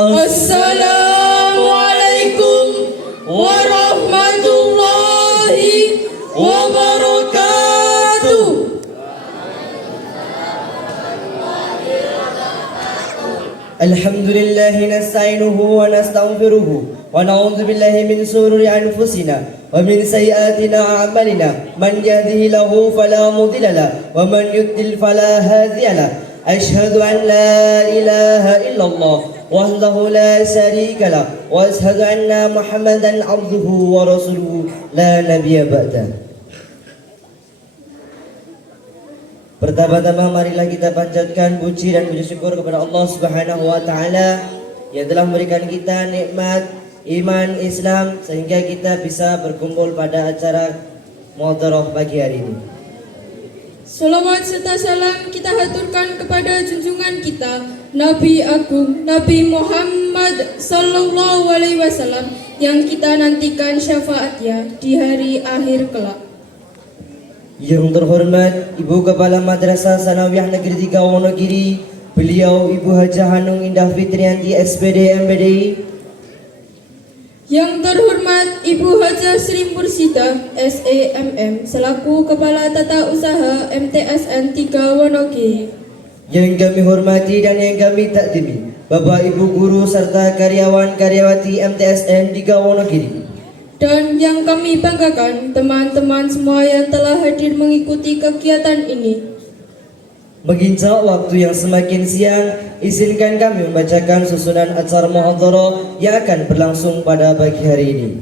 Assalamualaikum warahmatullahi wabarakatuh. Alhamdulillah nasta'inuhu wa nastaghfiruhu wa na'udzu billahi min shururi anfusina wa min sayyiati a'malina man yahdihillahu fala mudilla lahu wa man yudlil fala hadiya lahu ashhadu an la ilaha illallah wahdahu la syarika lahu wa ashhadu anna muhammadan abduhu wa rasuluhu la nabiyya ba'da. Pertama-tama marilah kita panjatkan puji dan puji syukur kepada Allah Subhanahu wa taala yang telah memberikan kita nikmat iman Islam sehingga kita bisa berkumpul pada acara Muhadharah pagi hari ini. Salawat serta salam kita haturkan kepada junjungan kita Nabi Agung Nabi Muhammad sallallahu alaihi wasallam yang kita nantikan syafaatnya di hari akhir kelak. Yang terhormat Ibu Kepala Madrasah Sanawiyah Negeri 3 Wonogiri, beliau Ibu Hajah Hanung Indah Fitrianti SPD MPDI. Yang terhormat Ibu Hajah Sri Mursidah SEMM selaku Kepala Tata Usaha MTSN 3 Wonogiri. Yang kami hormati dan yang kami takdimi Bapak Ibu guru serta karyawan-karyawati MTSN 3 Wonogiri. Dan yang kami banggakan teman-teman semua yang telah hadir mengikuti kegiatan ini. Menginjak waktu yang semakin siang, izinkan kami membacakan susunan acara Muhadharah yang akan berlangsung pada pagi hari ini.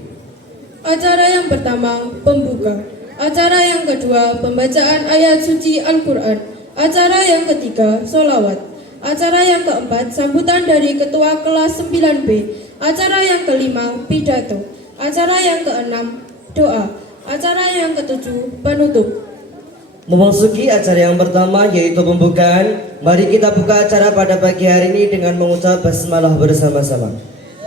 Acara yang pertama, pembuka. Acara yang kedua, pembacaan ayat suci Al-Quran. Acara yang ketiga, sholawat. Acara yang keempat, sambutan dari Ketua Kelas 9B. Acara yang kelima, pidato. Acara yang keenam, doa. Acara yang ketujuh, penutup. Memasuki acara yang pertama yaitu pembukaan, mari kita buka acara pada pagi hari ini dengan mengucap basmalah bersama-sama.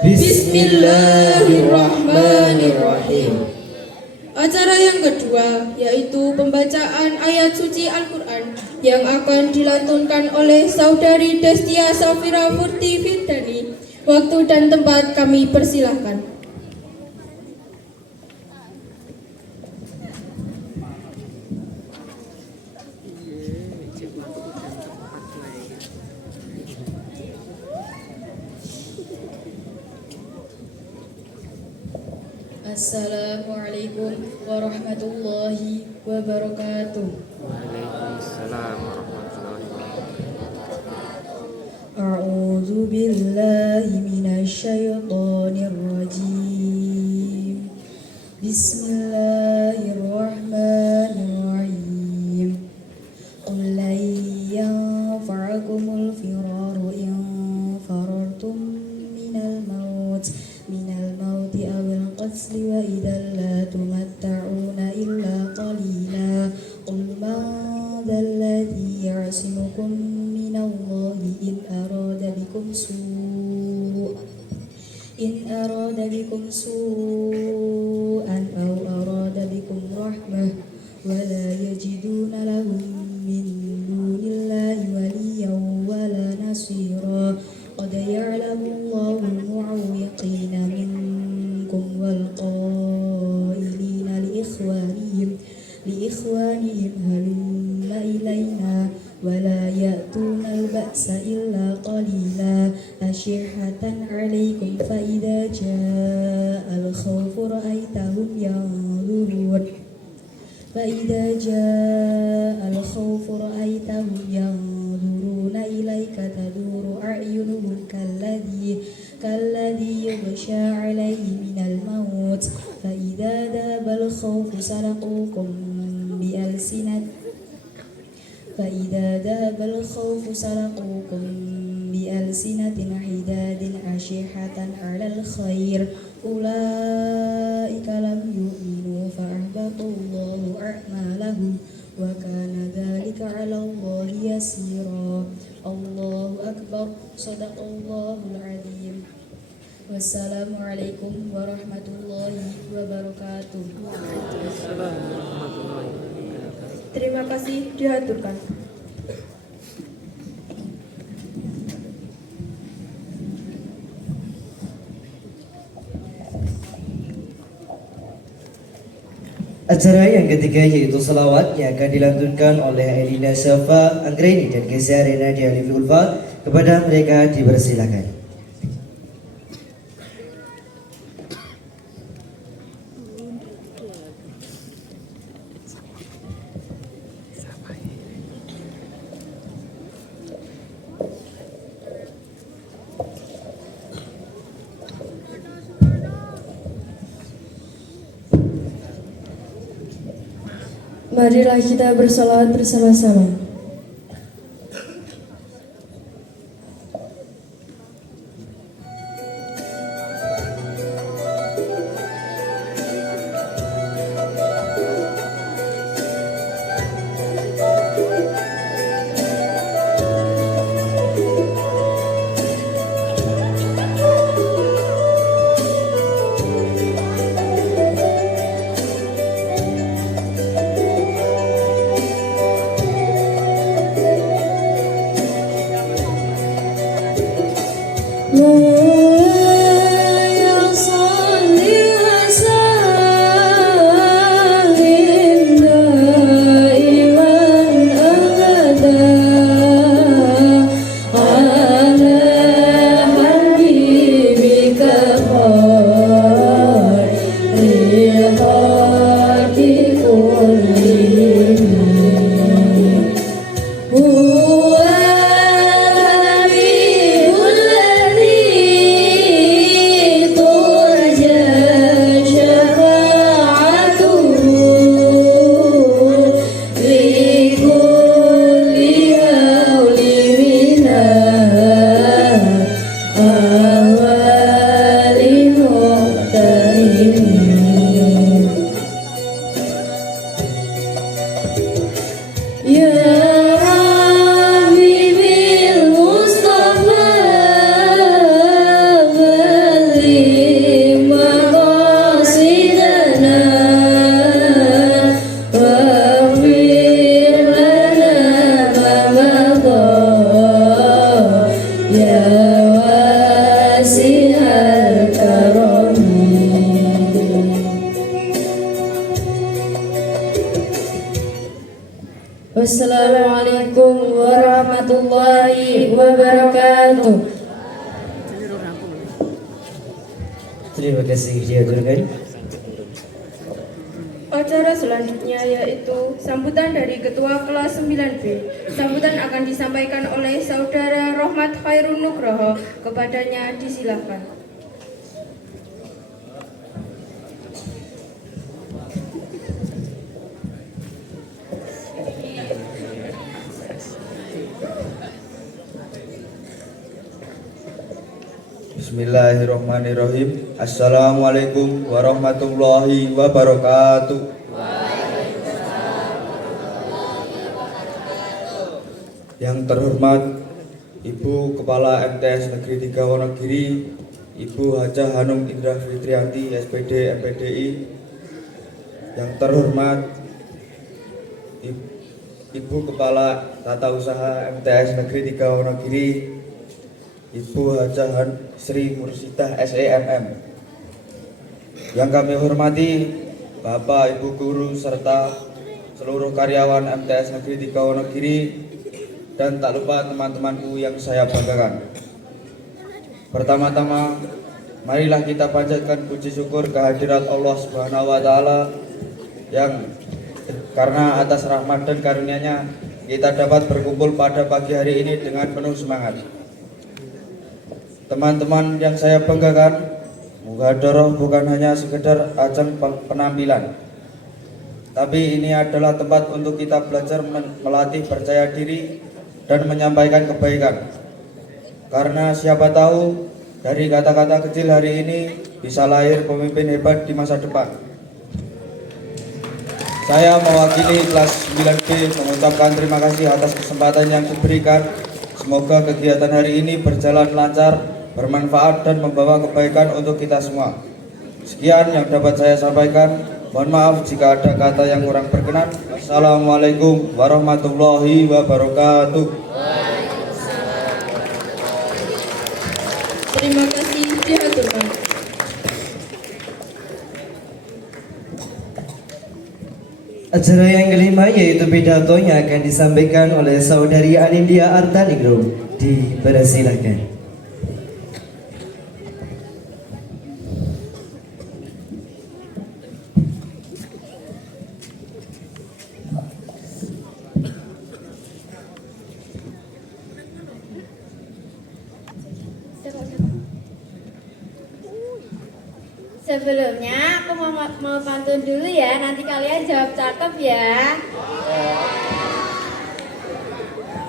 Bismillahirrahmanirrahim. Acara yang kedua yaitu pembacaan ayat suci Al-Quran yang akan dilantunkan oleh Saudari Destia Safira Furti Firdani. Waktu dan tempat kami persilahkan. Assalamualaikum warahmatullahi wabarakatuh. Waalaikumsalam warahmatullahi wabarakatuh. A'udzu billahi minasy syaithanir rajim. Bismillahirrahmanirrahim. Qul lan yanfa'akumul firaru in farartum minal mauti awil qatli wa idzal la tumatta'una illa qalila. Qul man dzal ladzi ya'simukum minallahi in arada bikum su'an aw arada bikum rahmah wa la yajiduna lahum min dunillahi waliyyan wa la nasira. Qad ya'lamu Allahu al-mu'awwiqina minkum wal qailina li ikhwanihim halumma ilayna wa la ya'tuna al-ba'sa illa qalila ashihatan 'alaykum fa idza jaa'a al-khawfu ra'aytahum yanzuruna ilayka taduru a'yunuhum kalladhi yughsha 'alayhi minal maut fa idza dhaba al-khawfu salaqukum bi'alsinatin hidadin ashihatan 'alal khair ulaika lam yu'minu fa ahbatallahu a'malahum wa kana dzalika 'ala Allahi yasira. Allahu akbar, sadaqallahul 'azim. Wassalamualaikum warahmatullahi wabarakatuh. Assalamualaikum warahmatullahi wabarakatuh. Terima kasih dihaturkan. Acara yang ketiga yaitu selawat yang akan dilantunkan oleh Elina Syafa Anggreni dan Gesia Rena di Alif Ulfa. Kepada mereka dipersilakan. Marilah kita bersolawat bersama-sama. Wassalamualaikum warahmatullahi wabarakatuh. Terima kasih dihaturkan. Acara selanjutnya yaitu sambutan dari Ketua Kelas 9B. Sambutan akan disampaikan oleh Saudara Rohmat Khairun Nugroho. Kepadanya disilakan. Bismillahirrahmanirrahim. Assalamualaikum warahmatullahi wabarakatuh. Yang terhormat Ibu Kepala MTS Negeri 3 Wonogiri, Ibu Hajah Hanum Indra Fitrianti, SPD MPDI. Yang terhormat Ibu Kepala Tata Usaha MTS Negeri 3 Wonogiri, Ibu Hajah Sri Mursidah SEMM. Yang kami hormati Bapak Ibu guru serta seluruh karyawan MTS Negeri 3 Wonogiri, dan tak lupa teman-temanku yang saya banggakan. Pertama-tama, marilah kita panjatkan puji syukur kehadirat Allah Subhanahu wa taala yang karena atas rahmat dan karunia-Nya kita dapat berkumpul pada pagi hari ini dengan penuh semangat. Teman-teman yang saya banggakan, Mughadharah bukan hanya sekedar ajang penampilan, tapi ini adalah tempat untuk kita belajar melatih percaya diri dan menyampaikan kebaikan. Karena siapa tahu dari kata-kata kecil hari ini bisa lahir pemimpin hebat di masa depan. Saya mewakili kelas 9B mengucapkan terima kasih atas kesempatan yang diberikan. Semoga kegiatan hari ini berjalan lancar bermanfaat dan membawa kebaikan untuk kita semua. Sekian yang dapat saya sampaikan. Mohon maaf jika ada kata yang kurang berkenan. Assalamualaikum warahmatullahi wabarakatuh. Terima kasih, dihaturkan. Acara yang kelima yaitu pidato yang akan disampaikan oleh Saudari Anindya Artaningrum. Dipersilakan. Sebelumnya aku mau pantun dulu ya, nanti kalian jawab cakep ya.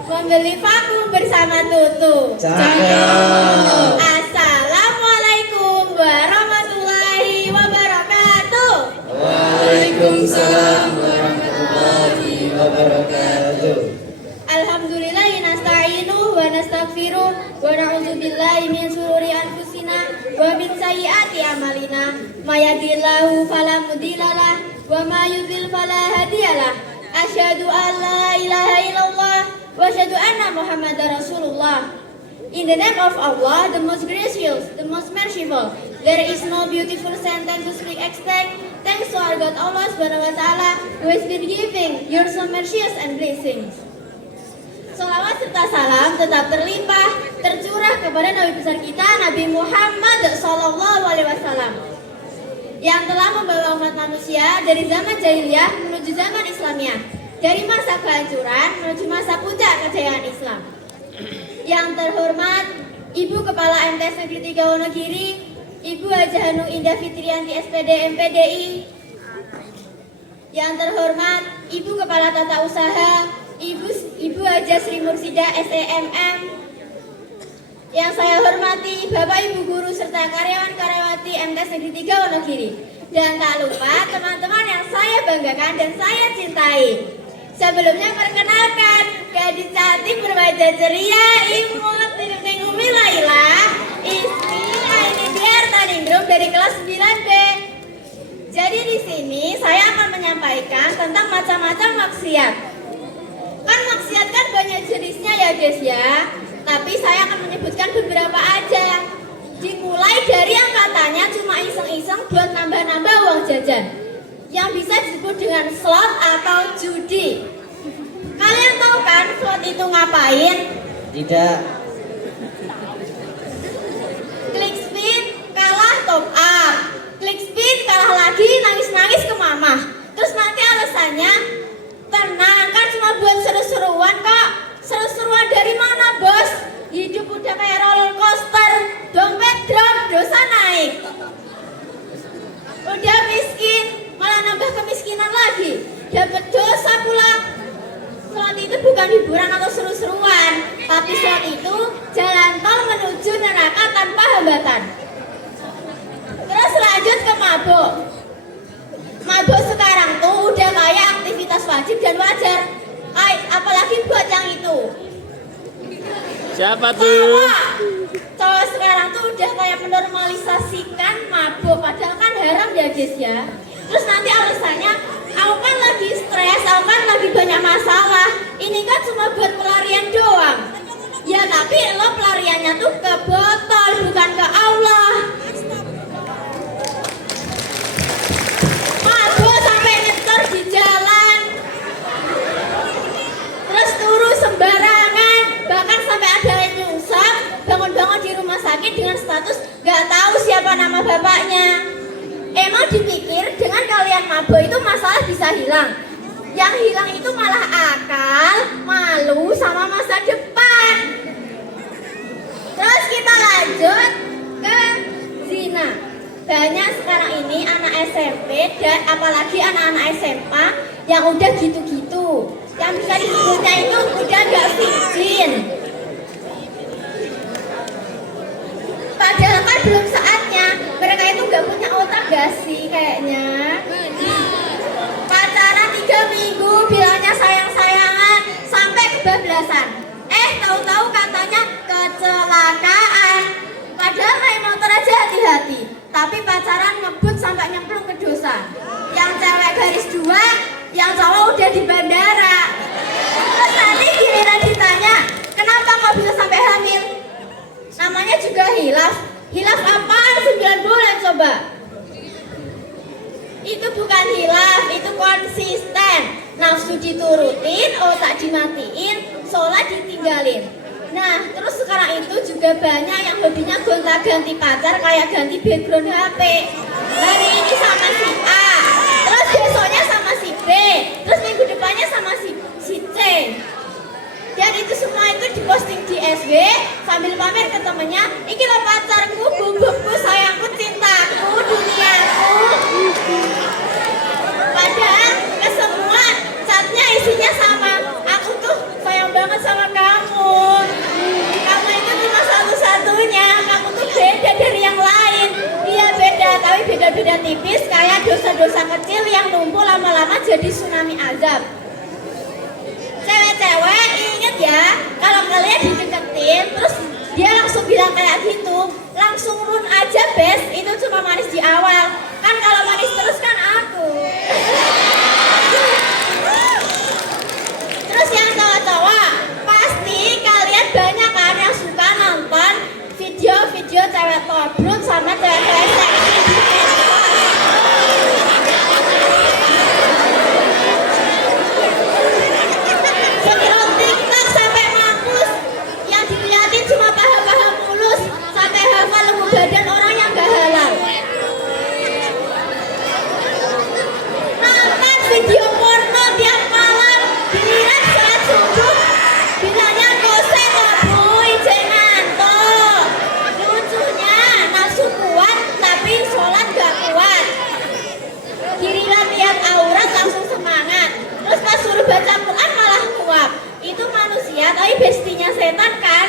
Membeli vakum bersama Tutu. Cakep. Assalamualaikum warahmatullahi wabarakatuh. Waalaikumsalam warahmatullahi wabarakatuh. Alhamdulillahi nasta'inu wa nastaghfiruh wa na'udzubillahi min syururi anfusina wa min sayyiati amalina may yahdihillahu fala mudhillalah wa may yudhlil fala hadiyalah asyhadu an la ilaha illallah wa asyhadu anna muhammadar rasulullah. In the name of Allah, the most gracious, the most merciful, there is no beautiful sentence to speak except thanks to our God Allah Subhanahu wa Ta'ala who has been giving your so mercies and blessings. Salawat serta salam tetap terlimpah, tercurah kepada Nabi besar kita Nabi Muhammad Sallallahu Alaihi Wasallam yang telah membawa umat manusia dari zaman jahiliyah menuju zaman Islamiyah, dari masa kehancuran menuju masa puncak kejayaan Islam. Yang terhormat Ibu Kepala MTs Negeri 3 Wonogiri, Ibu Haja Hanung Indah Fitrianti SPD MPDI. Yang terhormat Ibu Kepala Tata Usaha, Ibu Haja Sri Mursida SEMM. Yang saya hormati Bapak Ibu Guru serta karyawan-karyawati MTs Negeri 3 Wonogiri. Dan tak lupa teman-teman yang saya banggakan dan saya cintai. Sebelumnya perkenalkan gadis cantik berwajah ceria, imut, tinggi Laila, istri Anindya Artaningrum dari kelas 9B. Jadi di sini saya akan menyampaikan tentang macam-macam maksiat. Kan maksiat kan banyak jenisnya ya guys ya. Tapi saya akan menyebutkan beberapa aja. Dimulai dari yang katanya cuma iseng-iseng buat nambah-nambah uang jajan, yang bisa disebut dengan slot atau judi. Kalian tahu kan slot itu ngapain? Tidak. Klik spin, kalah top up. Klik spin, kalah lagi, nangis-nangis ke mama. Terus nanti alasannya, tenang kan cuma buat seru-seruan kok. Seru-seruan dari mana bos? Hidup udah kayak roller coaster, dompet drop, dosa naik. Udah miskin, malah nambah kemiskinan lagi. Dapat dosa pula. Slot itu bukan hiburan atau seru-seruan, tapi slot itu jalan tol menuju neraka tanpa hambatan. Terus lanjut ke mabuk. Mabuk sekarang tuh udah kayak aktivitas wajib dan wajar. Apalagi buat yang itu. Siapa tuh? Cowok sekarang tuh udah kayak menormalisasikan mabuk, padahal kan haram ya guys ya. Terus nanti alasannya, aku kan lagi stres, aku kan lagi banyak masalah. Ini kan cuma buat pelarian doang. Ya tapi lo pelariannya tuh ke botol, bukan ke Allah. Mabuk sampai nyetor di jalan, terus turu sembarangan, bahkan sampai ada yang nyungsap, bangun-bangun di rumah sakit dengan status gak tahu siapa nama bapaknya. Emang dipikir dengan kalian mabuk itu masalah bisa hilang? Yang hilang itu malah akal, malu, sama masa depan. Terus kita lanjut ke zina. Banyak sekarang ini anak SMP dan apalagi anak-anak SMA yang udah gitu-gitu, yang bisa disebutnya itu udah gak virgin. Padahal kan belum saatnya. Mereka itu gak punya otak gak sih kayaknya. Pacaran 3 minggu, bilangnya sayang-sayangan, sampai kebablasan. Tahu-tahu katanya kecelakaan. juga hilaf. Hilaf apaan 9 bulan coba? Itu bukan hilaf, itu konsisten. Nafsu diturutin, otak dimatiin, sholat ditinggalin. Nah, terus sekarang itu juga banyak yang hobinya gonta-ganti pacar kayak ganti background HP. Hari ini sama si A, terus besoknya sama si B, terus minggu depannya sama si C. Dan itu semua itu diposting di SW sambil pamer ke temennya, "Iki lo pacarku, bubukku, sayangku, cintaku, duniaku." Padahal kesemua chatnya isinya sama, "Aku tuh sayang banget sama kamu. Kamu itu cuma satu-satunya, kamu tuh beda dari yang lain." Iya beda, tapi beda-beda tipis kayak dosa-dosa kecil yang numpuk lama-lama jadi tsunami azab. Cewek-cewek inget ya, kalau kalian dideketin terus dia langsung bilang kayak gitu, langsung run aja bes, itu cuma manis di awal. Kan kalau manis terus kan aku. Terus yang cowok-cowok, pasti kalian banyak kan yang suka nonton video-video cewek tobrut sama cewek-cewek seksi di medsos. Scroll TikTok sampai mampus, yang dilihatin cuma paha-paha mulus, sampai hafal lembu badan orang yang gak halal. Nonton video porno tiap malam, giliran sholat subuh, bilangnya kose tobu, ijen ngantuk. Lucunya, nafsu kuat tapi sholat gak kuat. Giliran lihat aurat langsung semangat, terus pas suruh baca Quran malah nguap. Itu manusia tapi bestinya setan kan.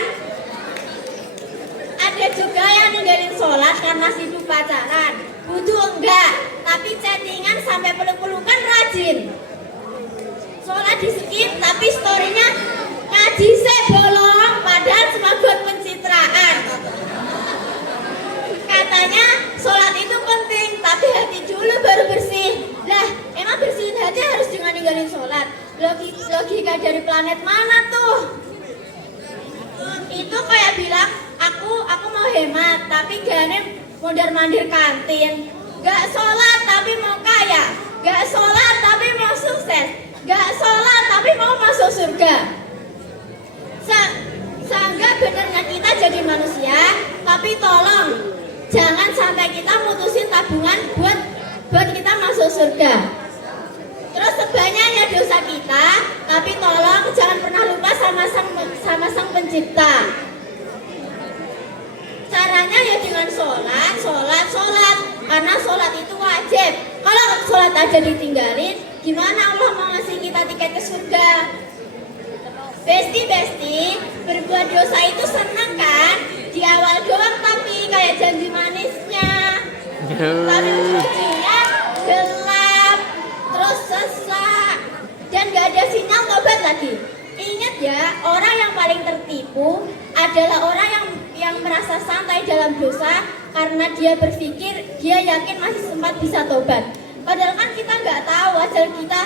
Ada juga yang ninggalin sholat karena sibuk pacaran. Wudu enggak, tapi chattingan sampai peluk-pelukan rajin. Sholat di skip tapi storynya ngaji bolong, padahal cuma buat pencitraan. Katanya sholat itu penting, tapi hati dulu baru bersih. Lah, emang bersihin hati harus dengan ninggalin sholat? Logika dari planet mana tuh? Itu kayak bilang, aku mau hemat, tapi gane mondar-mandir kantin. Gak sholat tapi mau kaya, gak sholat tapi mau sukses, gak sholat tapi mau masuk surga. Sangga benernya kita jadi manusia, tapi tolong jangan sampai kita mutusin tabungan buat kita masuk surga. Terus sebanyak dosa kita, tapi tolong jangan pernah lupa sama sang pencipta. Caranya ya dengan sholat. Karena sholat itu wajib. Kalau sholat aja ditinggalin, gimana Allah mau ngasih kita tiket ke surga? Besti, berbuat dosa itu senang kan? Di awal doang tapi kayak janji manisnya. Tapi ujung-ujungnya gelap, terus sesak, dan gak ada sinyal tobat lagi. Ingat ya, orang yang paling tertipu adalah orang yang merasa santai dalam dosa karena dia berpikir, dia yakin masih sempat bisa tobat. Padahal kan kita nggak tahu ajal kita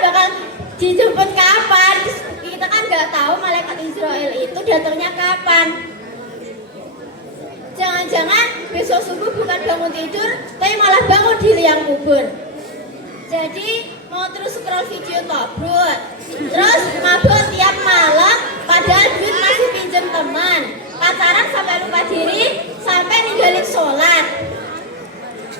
bakal dijemput kapan. Kita kan nggak tahu malaikat Israel itu datangnya kapan. Jangan-jangan besok subuh bukan bangun tidur, tapi malah bangun di liang kubur. Jadi mau terus scroll video tobrut, terus mabuk tiap malam, padahal duit masih pinjam teman, pacaran sampai lupa diri, sampai ninggalin sholat,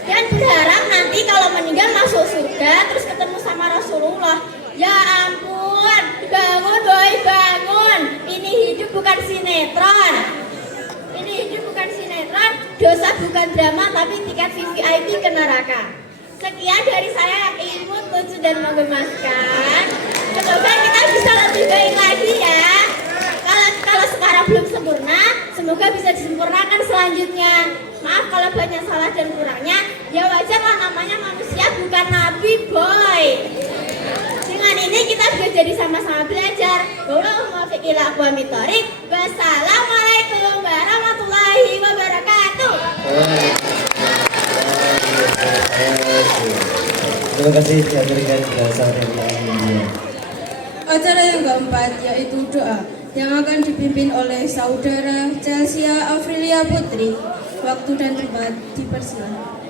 dan berharap nanti kalau meninggal masuk surga, terus ketemu sama Rasulullah. Ya ampun, bangun boy, bangun. Ini hidup bukan sinetron. Ini hidup bukan sinetron, dosa bukan drama, tapi tiket VIP ke neraka. Sekian dari saya yang imut, lucu, dan menggemaskan. Semoga kita bisa lebih baik lagi ya. Kalau sekarang belum sempurna, semoga bisa disempurnakan selanjutnya. Maaf kalau banyak salah dan kurangnya. Ya wajar lah, namanya manusia bukan nabi boy. Dengan ini kita juga jadi sama-sama belajar. Wassalamualaikum warahmatullahi wabarakatuh. Terima kasih telah berikan jelasan yang mulia. Acara yang keempat yaitu doa. yang akan dipimpin oleh Saudara Chelsea Afrilia Putri. Waktu dan tempat dipersilakan.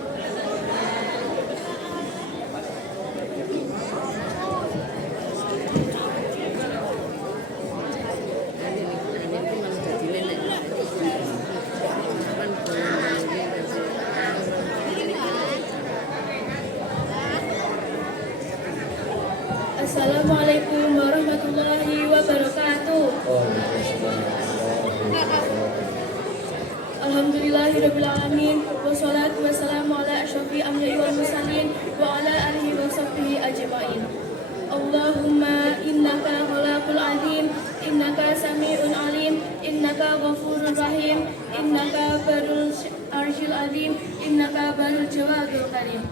Assalamualaikum warahmatullahi wabarakatuh. Alhamdulillahirrabbilalamin. Wassalatu wassalamu ala asyrafil anbiya'i wal mursalin wa ala alihi wa sahbihi ajma'in. Allahumma innaka khalaqul azim, innaka sami'un alim, innaka ghafurur rahim, innaka barul arsyil azim, innaka barul jawadul karim.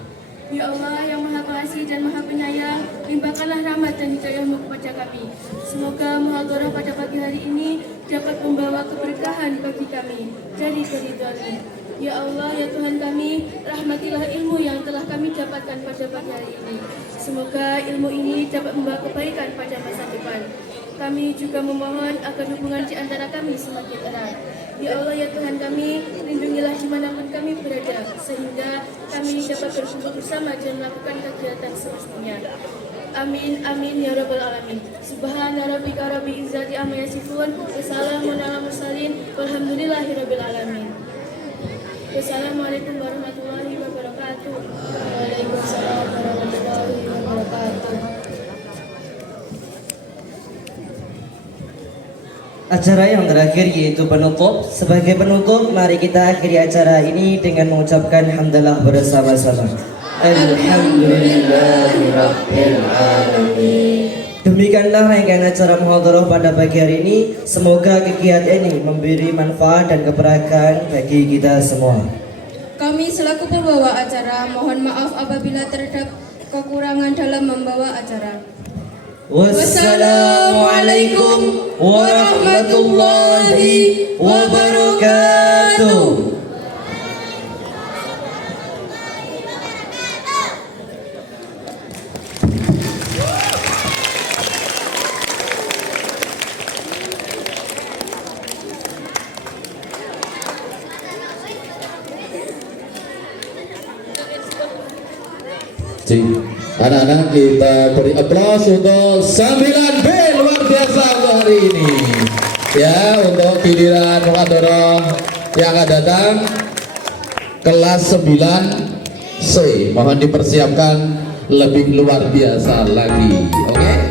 Ya Allah yang Maha Pengasih dan Maha Penyayang, limpahkanlah rahmat dan hidayah-Mu kepada kami. Semoga muhadharah pada pagi hari ini dapat membawa keberkahan bagi kami dari keridhaan-Mu. Ya Allah, ya Tuhan kami, rahmatilah ilmu yang telah kami dapatkan pada pagi hari ini. Semoga ilmu ini dapat membawa kebaikan pada masa depan. Kami juga memohon agar hubungan di antara kami semakin erat. Ya Allah, ya Tuhan kami, lindungilah dimanapun kami berada, sehingga kami dapat berkumpul bersama dan melakukan kegiatan semestinya. Amin, amin, ya Rabbal Alamin. Subhana rabbika rabbil izzati amma yasifun, wassalamun ala mursalin, walhamdulillahi rabbil alamin. Wassalamualaikum warahmatullahi wabarakatuh. Waalaikumsalam warahmatullahi wabarakatuh. Acara yang terakhir yaitu penutup. Sebagai penutup, mari kita akhiri acara ini dengan mengucapkan hamdalah bersama-sama. Alhamdulillahirabbil alamin. Demikianlah rangkaian acara muhadharah pada pagi hari ini. Semoga kegiatan ini memberi manfaat dan keberkahan bagi kita semua. Kami selaku pembawa acara mohon maaf apabila terdapat kekurangan dalam membawa acara. Wassalamualaikum warahmatullahi wabarakatuh. Anak-anak, kita beri aplaus untuk 9B luar biasa untuk hari ini. Ya, untuk giliran muhadharah yang akan datang kelas 9C, mohon dipersiapkan lebih luar biasa lagi. Oke?